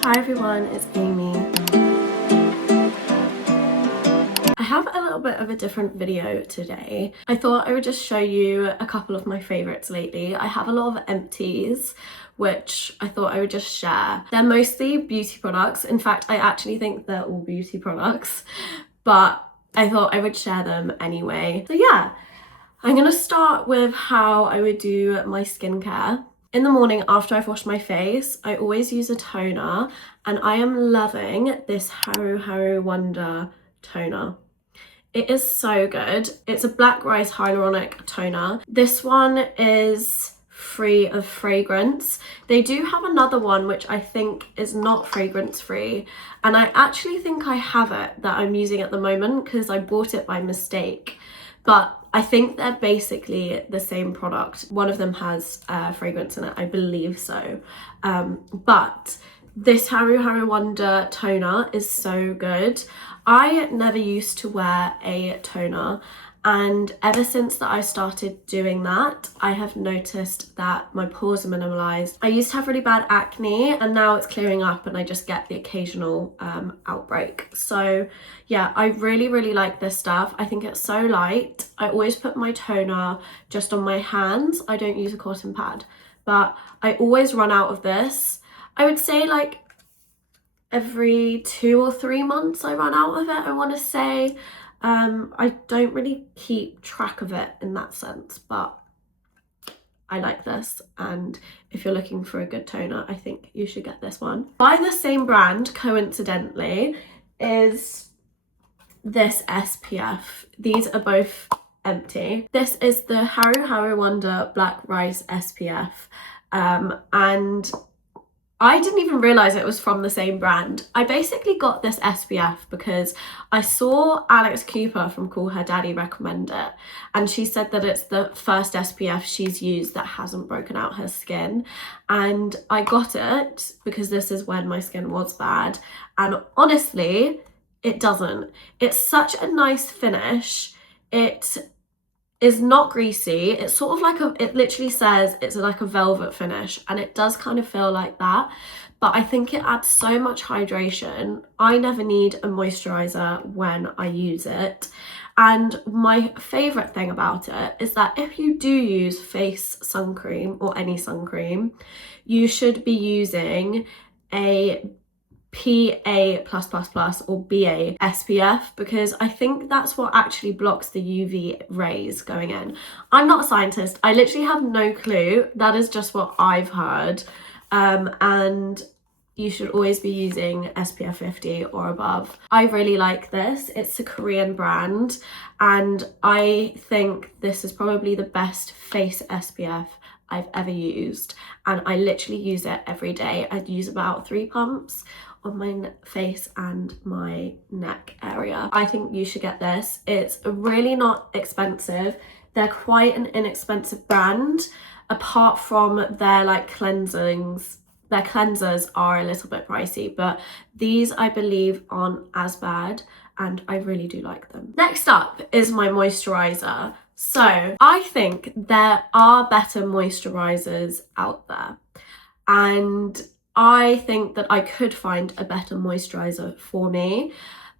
Hi everyone, it's Amy. I have a little bit of a different video today. I thought I would just show you a couple of my favourites lately. I have a lot of empties, which I thought I would just share. They're mostly beauty products. In fact, I actually think they're all beauty products, but I thought I would share them anyway. So yeah, I'm gonna start with how I would do my skincare. In the morning after I've washed my face, I always use a toner, and I am loving this Haru Wonder toner. It is so good. It's a black rice hyaluronic toner. This one is free of fragrance. They do have another one which I think is not fragrance free, and I actually think I have it that I'm using at the moment because I bought it by mistake. But I think they're basically the same product. One of them has fragrance in it, I believe so. But this Haru Wonder toner is so good. I never used to wear a toner, and ever since that I started doing that, I have noticed that my pores are minimalized. I used to have really bad acne, and now it's clearing up and I just get the occasional outbreak. So yeah, I really like this stuff. I think it's so light. I always put my toner just on my hands. I don't use a cotton pad, but I always run out of this. I would say like every 2 or 3 months I run out of it, I want to say. I don't really keep track of it in that sense, but I like this, and if you're looking for a good toner, I think you should get this one. By the same brand, coincidentally, is this SPF. These are both empty. This is the Haru Wonder Black Rice SPF, and I didn't even realise it was from the same brand. I basically got this SPF because I saw Alex Cooper from Call Her Daddy recommend it, and she said that it's the first SPF she's used that hasn't broken out her skin, and I got it because this is when my skin was bad, and honestly, it doesn't. It's such a nice finish. It is not greasy. It's sort of like it literally says it's like a velvet finish, and it does kind of feel like that, but I think it adds so much hydration. I never need a moisturizer when I use it, and my favorite thing about it is that if you do use face sun cream or any sun cream, you should be using a PA++ or BA SPF, because I think that's what actually blocks the UV rays going in. I'm not a scientist, I literally have no clue. That is just what I've heard, and you should always be using SPF 50 or above. I really like this. It's a Korean brand, and I think this is probably the best face SPF I've ever used, and I literally use it every day. I'd use about 3 pumps on my face and my neck area. I think you should get this. It's really not expensive. They're quite an inexpensive brand, apart from their like cleansings. Their cleansers are a little bit pricey, but these I believe aren't as bad, and I really do like them. Next up is my moisturizer. So I think there are better moisturizers out there, and I think that I could find a better moisturizer for me,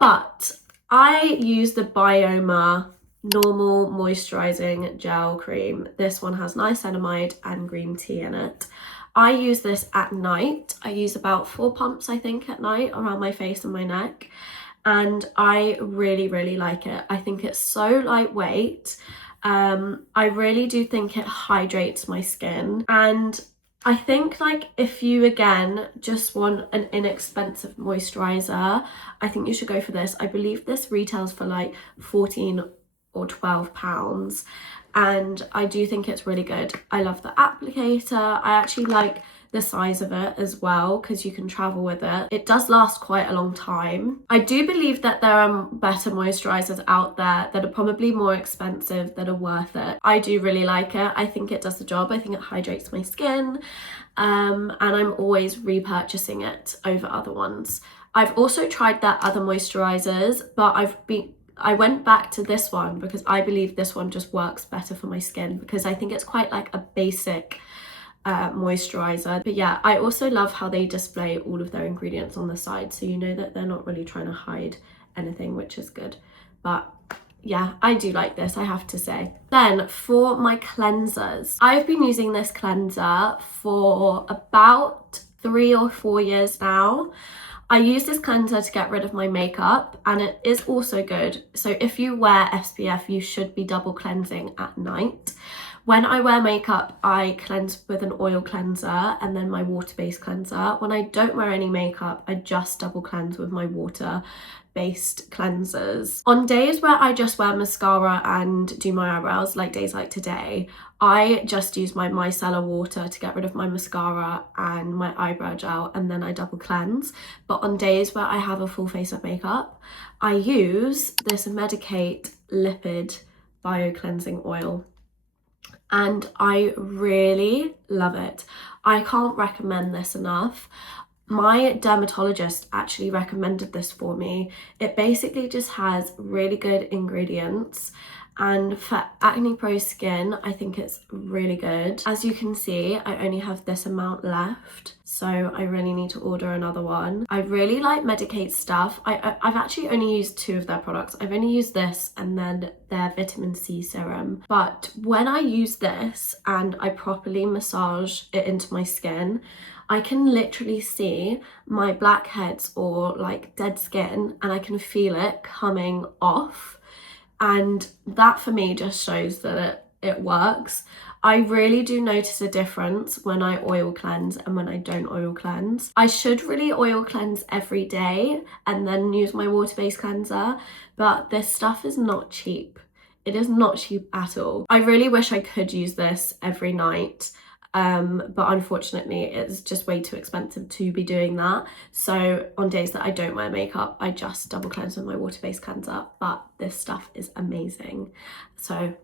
but I use the Bioma normal moisturizing gel cream. This one has niacinamide and green tea in it. I use this at night. I use about 4 pumps, I think, at night around my face and my neck, and I really like it. I think it's so lightweight. I really do think it hydrates my skin, and I think like if you again just want an inexpensive moisturizer, I think you should go for this. I believe this retails for like 14 or 12 pounds, and I do think it's really good. I love the applicator. I actually like the size of it as well because you can travel with it. It does last quite a long time. I do believe that there are better moisturizers out there that are probably more expensive that are worth it. I do really like it. I think it does the job. I think it hydrates my skin, and I'm always repurchasing it over other ones. I've also tried their other moisturizers, but I went back to this one because I believe this one just works better for my skin, because I think it's quite like a basic moisturizer. But yeah, I also love how they display all of their ingredients on the side, so you know that they're not really trying to hide anything, which is good. But yeah, I do like this, I have to say. Then for my cleansers, I've been using this cleanser for about 3 or 4 years now. I use this cleanser to get rid of my makeup, and it is also good. So if you wear SPF, you should be double cleansing at night. When I wear makeup, I cleanse with an oil cleanser and then my water-based cleanser. When I don't wear any makeup, I just double cleanse with my water-based cleansers. On days where I just wear mascara and do my eyebrows, like days like today, I just use my micellar water to get rid of my mascara and my eyebrow gel, and then I double cleanse. But on days where I have a full face of makeup, I use this Medicate Lipid Bio Cleansing Oil, and I really love it. I can't recommend this enough. My dermatologist actually recommended this for me. It basically just has really good ingredients, and for acne prone skin, I think it's really good. As you can see, I only have this amount left, so I really need to order another one. I really like Medicate stuff. I've actually only used 2 of their products. I've only used this and then their vitamin C serum. But when I use this and I properly massage it into my skin, I can literally see my blackheads or like dead skin, and I can feel it coming off. And that for me just shows that it works. I really do notice a difference when I oil cleanse and when I don't oil cleanse. I should really oil cleanse every day and then use my water-based cleanser, but this stuff is not cheap. It is not cheap at all. I really wish I could use this every night, but unfortunately it's just way too expensive to be doing that. So on days that I don't wear makeup, I just double cleanse with my water-based cleanser. But this stuff is amazing, so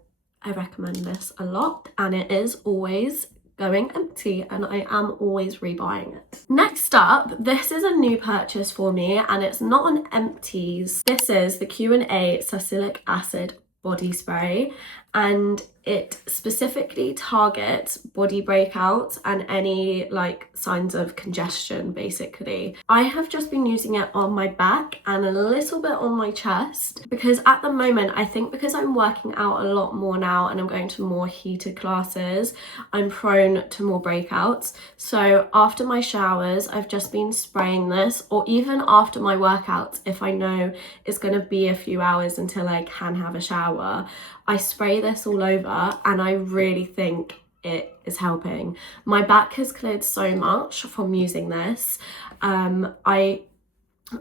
I recommend this a lot, and it is always going empty, and I am always rebuying it. Next up, this is a new purchase for me, and it's not on Empties. This is the Q&A Salicylic Acid Body Spray, and it specifically targets body breakouts and any like signs of congestion basically. I have just been using it on my back and a little bit on my chest, because at the moment, I think because I'm working out a lot more now and I'm going to more heated classes, I'm prone to more breakouts. So after my showers, I've just been spraying this, or even after my workouts, if I know it's going to be a few hours until I can have a shower, I spray this all over, and I really think it is helping. My back has cleared so much from using this. I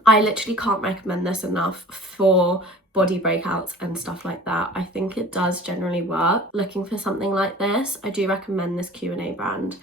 literally can't recommend this enough for body breakouts and stuff like that. I think it does generally work. Looking for something like this, I do recommend this Q&A brand.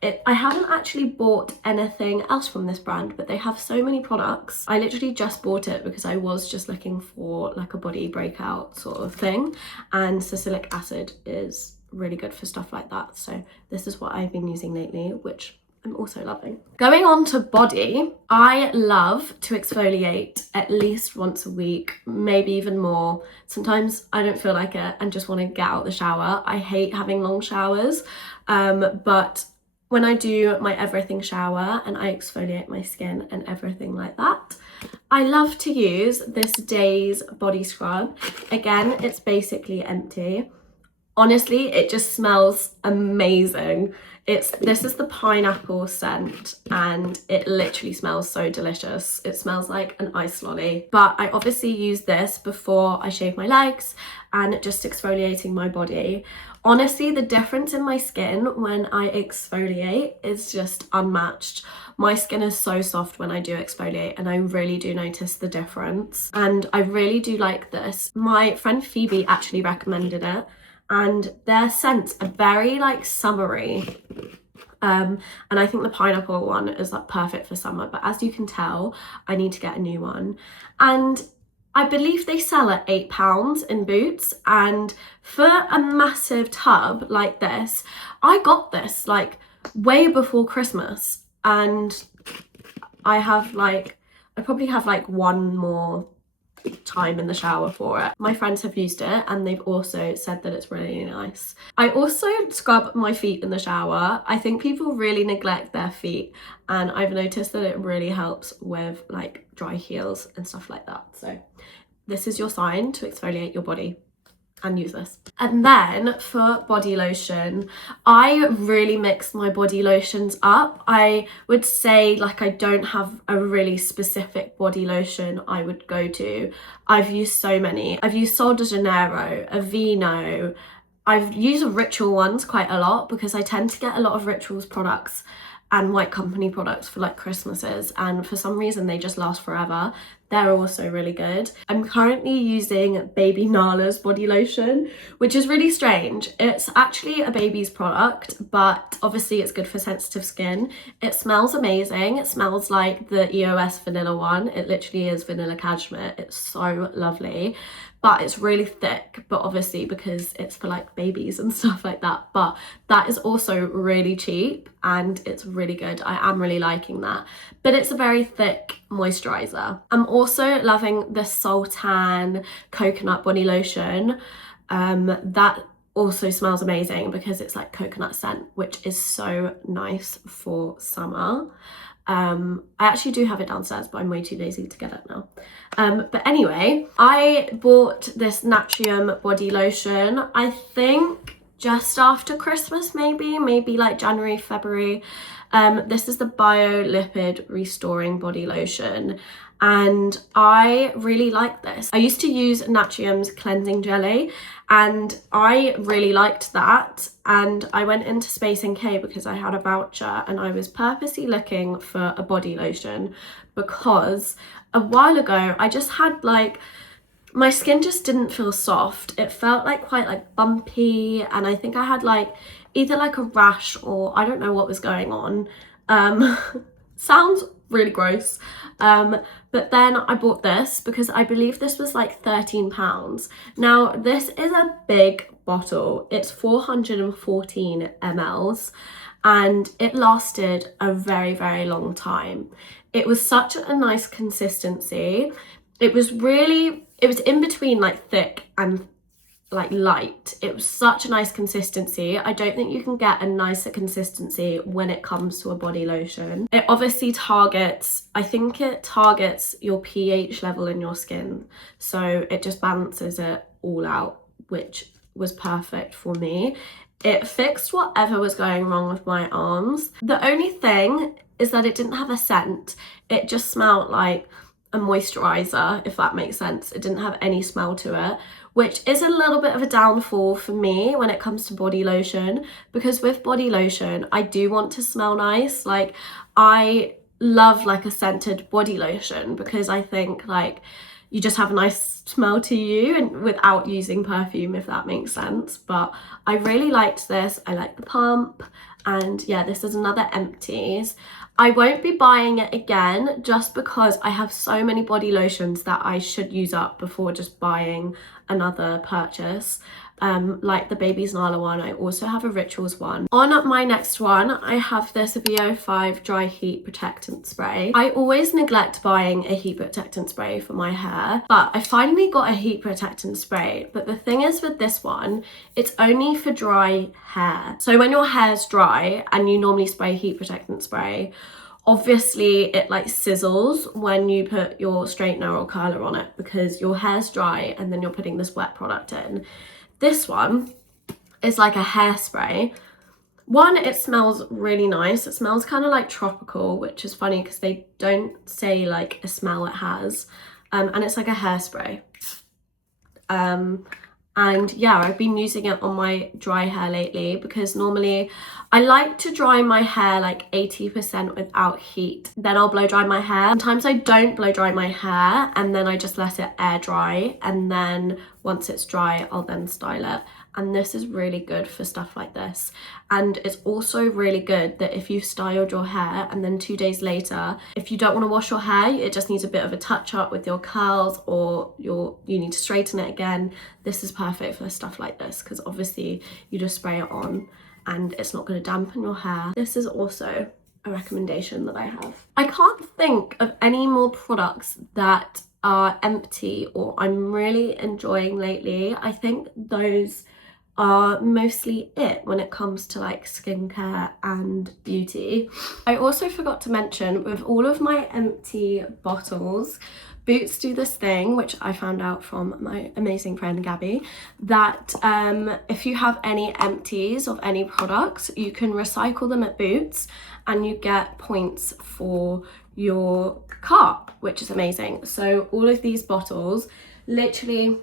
I haven't actually bought anything else from this brand, but they have so many products. I literally just bought it because I was just looking for like a body breakout sort of thing, and salicylic acid is really good for stuff like that. So this is what I've been using lately, which I'm also loving. Going on to body, I love to exfoliate at least once a week, maybe even more. Sometimes I don't feel like it and just want to get out the shower. I hate having long showers, but when I do my everything shower and I exfoliate my skin and everything like that, I love to use this Day's body scrub. Again, it's basically empty. Honestly, it just smells amazing. This is the pineapple scent, and it literally smells so delicious. It smells like an ice lolly. But I obviously use this before I shave my legs and just exfoliating my body. Honestly, the difference in my skin when I exfoliate is just unmatched. My skin is so soft when I do exfoliate, and I really do notice the difference. And I really do like this. My friend Phoebe actually recommended it, and their scents are very like summery. And I think the pineapple one is like perfect for summer, but as you can tell, I need to get a new one. And I believe they sell at £8 in Boots, and for a massive tub like this, I got this like way before Christmas, and I probably have like one more time in the shower for it. My friends have used it and they've also said that it's really nice. I also scrub my feet in the shower. I think people really neglect their feet, and I've noticed that it really helps with like dry heels and stuff like that. So this is your sign to exfoliate your body and use this. And then for body lotion, I really mix my body lotions up. I would say like I don't have a really specific body lotion I would go to. I've used so many. I've used Sol de Janeiro, Aveeno. I've used Ritual ones quite a lot because I tend to get a lot of Rituals products and White Company products for like Christmases, and for some reason they just last forever. They're also really good. I'm currently using Baby Nala's body lotion, which is really strange. It's actually a baby's product, but obviously it's good for sensitive skin. It smells amazing. It smells like the EOS vanilla one. It literally is vanilla cashmere. It's so lovely. But it's really thick, but obviously because it's for like babies and stuff like that. But that is also really cheap and it's really good. I am really liking that. But it's a very thick moisturizer. I'm also loving the Sultan coconut body lotion. That also smells amazing because it's like coconut scent, which is so nice for summer. I actually do have it downstairs, but I'm way too lazy to get it now. But anyway, I bought this Natrium body lotion, I think just after Christmas, maybe like January, February. This is the Biolipid Restoring Body Lotion, and I really like this. I used to use Natrium's cleansing jelly and I really liked that, and I went into Space NK because I had a voucher and I was purposely looking for a body lotion because a while ago I just had like, my skin just didn't feel soft. It felt like quite like bumpy, and I think I had like either like a rash or I don't know what was going on. Sounds really gross. But then I bought this because I believe this was like £13. Now this is a big bottle. It's 414 mls and it lasted a very, very long time. It was such a nice consistency. It was in between like thick and like light. It was such a nice consistency. I don't think you can get a nicer consistency when it comes to a body lotion. It obviously targets, I think it targets your pH level in your skin, so it just balances it all out, which was perfect for me. It fixed whatever was going wrong with my arms. The only thing is that it didn't have a scent. It just smelled like a moisturizer, if that makes sense. It didn't have any smell to it, which is a little bit of a downfall for me when it comes to body lotion, because with body lotion I do want to smell nice. Like I love like a scented body lotion because I think like you just have a nice smell to you and without using perfume, if that makes sense. But I really liked this. I like the pump, and yeah, this is another Empties. I won't be buying it again just because I have so many body lotions that I should use up before just buying another purchase. Like the Baby's Nala one, I also have a Rituals one. On my next one, I have this VO5 Dry Heat Protectant Spray. I always neglect buying a heat protectant spray for my hair, but I finally got a heat protectant spray. But the thing is with this one, it's only for dry hair. So when your hair's dry and you normally spray heat protectant spray, obviously it like sizzles when you put your straightener or curler on it because your hair's dry and then you're putting this wet product in. This one is like a hairspray. One, it smells really nice. It smells kind of like tropical, which is funny because they don't say like a smell it has. And it's like a hairspray. And yeah, I've been using it on my dry hair lately because normally I like to dry my hair like 80% without heat. Then I'll blow dry my hair. Sometimes I don't blow dry my hair and then I just let it air dry. And then once it's dry, I'll then style it. And this is really good for stuff like this. And it's also really good that if you've styled your hair and then 2 days later, if you don't want to wash your hair, it just needs a bit of a touch up with your curls or you need to straighten it again, this is perfect for stuff like this because obviously you just spray it on and it's not going to dampen your hair. This is also a recommendation that I have. I can't think of any more products that are empty or I'm really enjoying lately. I think those are mostly it when it comes to like skincare and beauty. I also forgot to mention, with all of my empty bottles, Boots do this thing, which I found out from my amazing friend Gabby, that if you have any empties of any products, you can recycle them at Boots and you get points for your cart, which is amazing. So all of these bottles, literally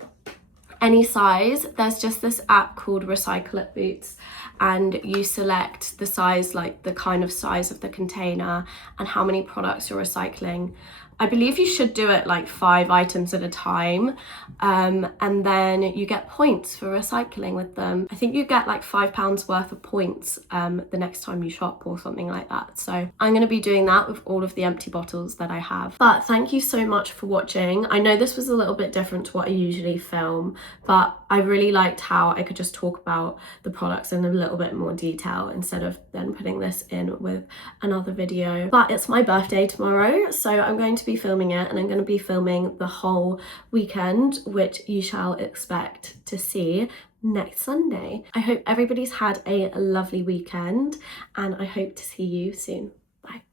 any size, there's just this app called Recycle at Boots, and you select the size, like the kind of size of the container and how many products you're recycling. I believe you should do it like 5 items at a time, and then you get points for recycling with them. I think you get like £5 worth of points the next time you shop or something like that. So I'm going to be doing that with all of the empty bottles that I have. But thank you so much for watching. I know this was a little bit different to what I usually film, but I really liked how I could just talk about the products in a little bit more detail instead of then putting this in with another video. But it's my birthday tomorrow, so I'm going to be filming it, and I'm going to be filming the whole weekend, which you shall expect to see next Sunday. I hope everybody's had a lovely weekend, and I hope to see you soon. Bye.